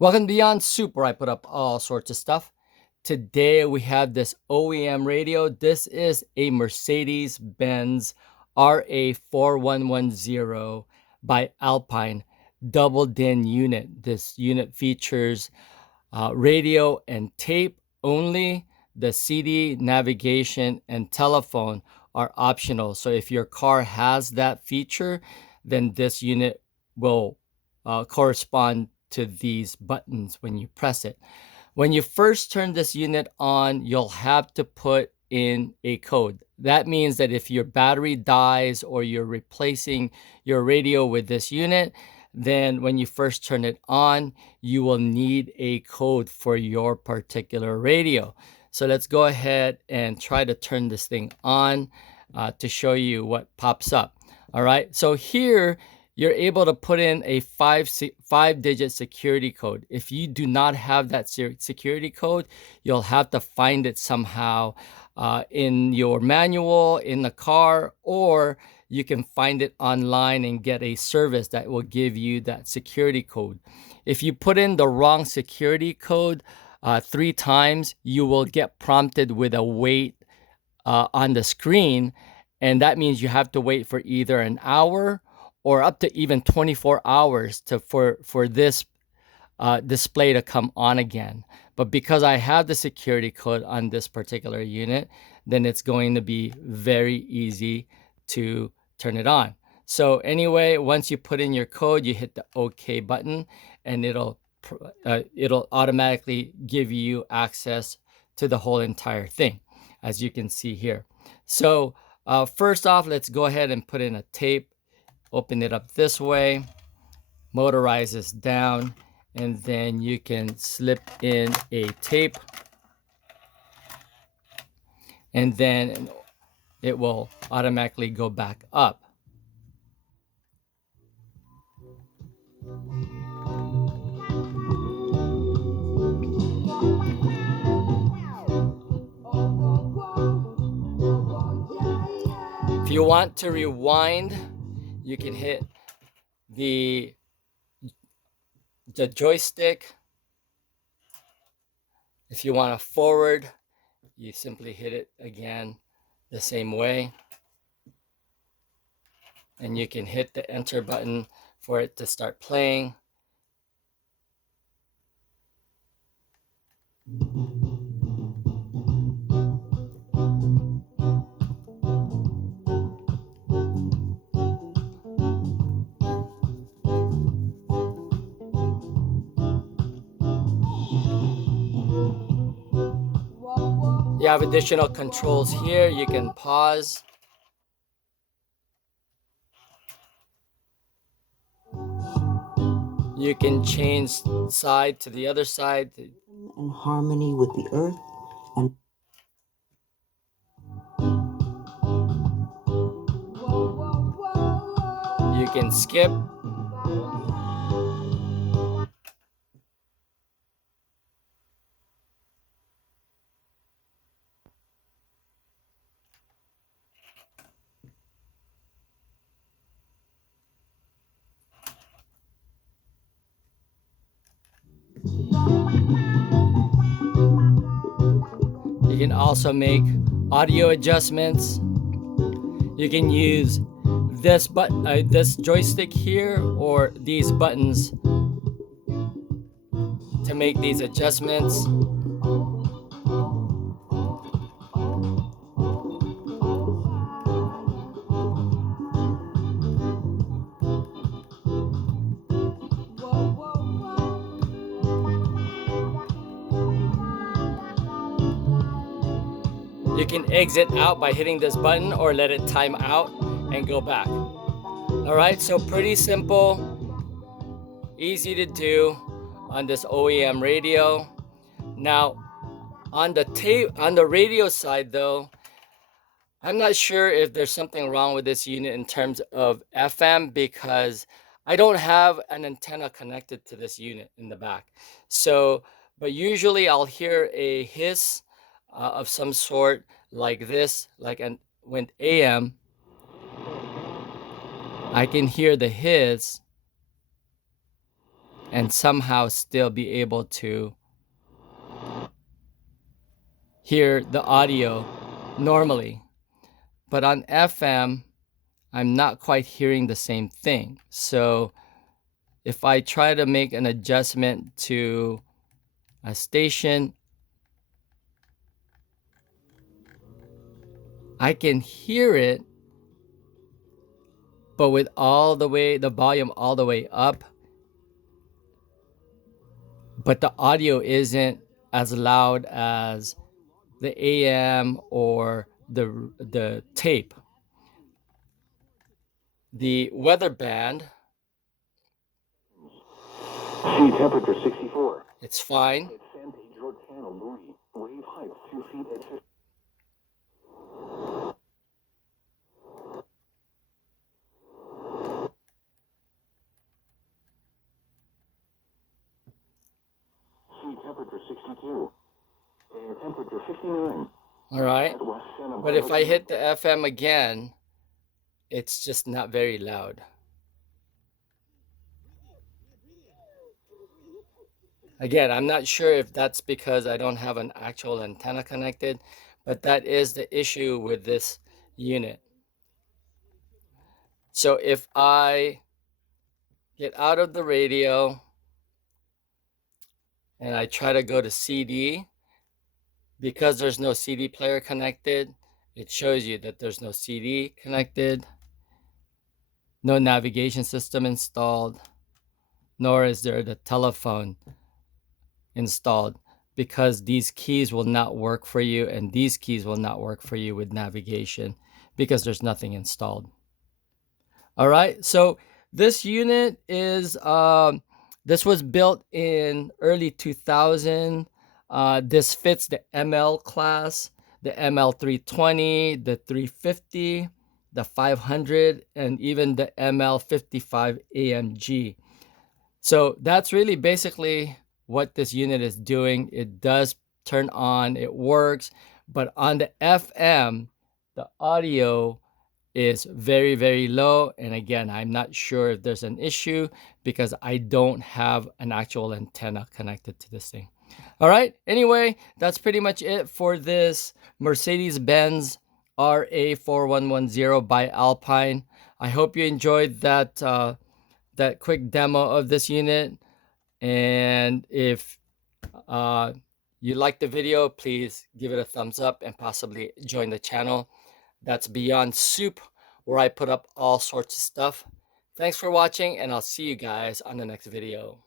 Welcome to Beyond Soup, where I put up all sorts of stuff. Today we have this OEM radio. This is a Mercedes-Benz RA4110 by Alpine double DIN unit. This unit features radio and tape only. The CD, navigation, and telephone are optional. So if your car has that feature, then this unit will correspond to these buttons when you press it. When you first turn this unit on, you'll have to put in a code. That means that if your battery dies or you're replacing your radio with this unit, then when you first turn it on, you will need a code for your particular radio. So let's go ahead and try to turn this thing on to show you what pops up. All right, so here you're able to put in a five-digit security code. If you do not have that security code, you'll have to find it somehow in your manual, in the car, or you can find it online and get a service that will give you that security code. If you put in the wrong security code 3 times, you will get prompted with a wait on the screen, and that means you have to wait for either an hour or up to even 24 hours for this display to come on again. But because I have the security code on this particular unit, then it's going to be very easy to turn it on. So anyway, once you put in your code, you hit the OK button, and it'll automatically give you access to the whole entire thing, as you can see here. So first off, let's go ahead and put in a tape. Open it up this way, motorize this down, and then you can slip in a tape, and then it will automatically go back up. If you want to rewind, you can hit the joystick. If you want to forward, you simply hit it again the same way, and you can hit the enter button for it to start playing. You have additional controls here. You can pause. You can change side to the other side. In harmony with the earth and you can skip. You can also make audio adjustments. You can use this this joystick here, or these buttons to make these adjustments. You can exit out by hitting this button, or let it time out and go back. All right, so pretty simple, easy to do on this OEM radio. Now, on the radio side though, I'm not sure if there's something wrong with this unit in terms of FM, because I don't have an antenna connected to this unit in the back. So, but usually I'll hear a hiss of some sort like this, like when AM, I can hear the hiss. and somehow still be able to hear the audio normally. But on FM, I'm not quite hearing the same thing. So if I try to make an adjustment to a station, I can hear it, but with the volume all the way up, but the audio isn't as loud as the AM or the tape. The weather band, Sea temperature 64. it's fine. San Pedro Channel buoy. Wave height 2 feet at 50. Sea temperature 62. Air temperature 59. All right. At West Santa But if I Barbara. hit the FM again, it's just not very loud. Again, I'm not sure if that's because I don't have an actual antenna connected, but that is the issue with this unit. So if I get out of the radio and I try to go to CD, because there's no CD player connected, it shows you that there's no CD connected, no navigation system installed, nor is there the telephone installed, because these keys will not work for you and these keys will not work for you with navigation because there's nothing installed. All right, so this unit is this was built in early 2000. This fits the ML class, the ML 320, the 350, the 500, and even the ML 55 AMG. So that's really basically what this unit is doing. It does turn on, it works, but on the FM, the audio is very, very low. And again, I'm not sure if there's an issue because I don't have an actual antenna connected to this thing. All right, anyway, that's pretty much it for this Mercedes-Benz RA4110 by Alpine. I hope you enjoyed that quick demo of this unit. And if you like the video, please give it a thumbs up and possibly join the channel. That's Beyond Soup, where I put up all sorts of stuff. Thanks for watching, and I'll see you guys on the next video.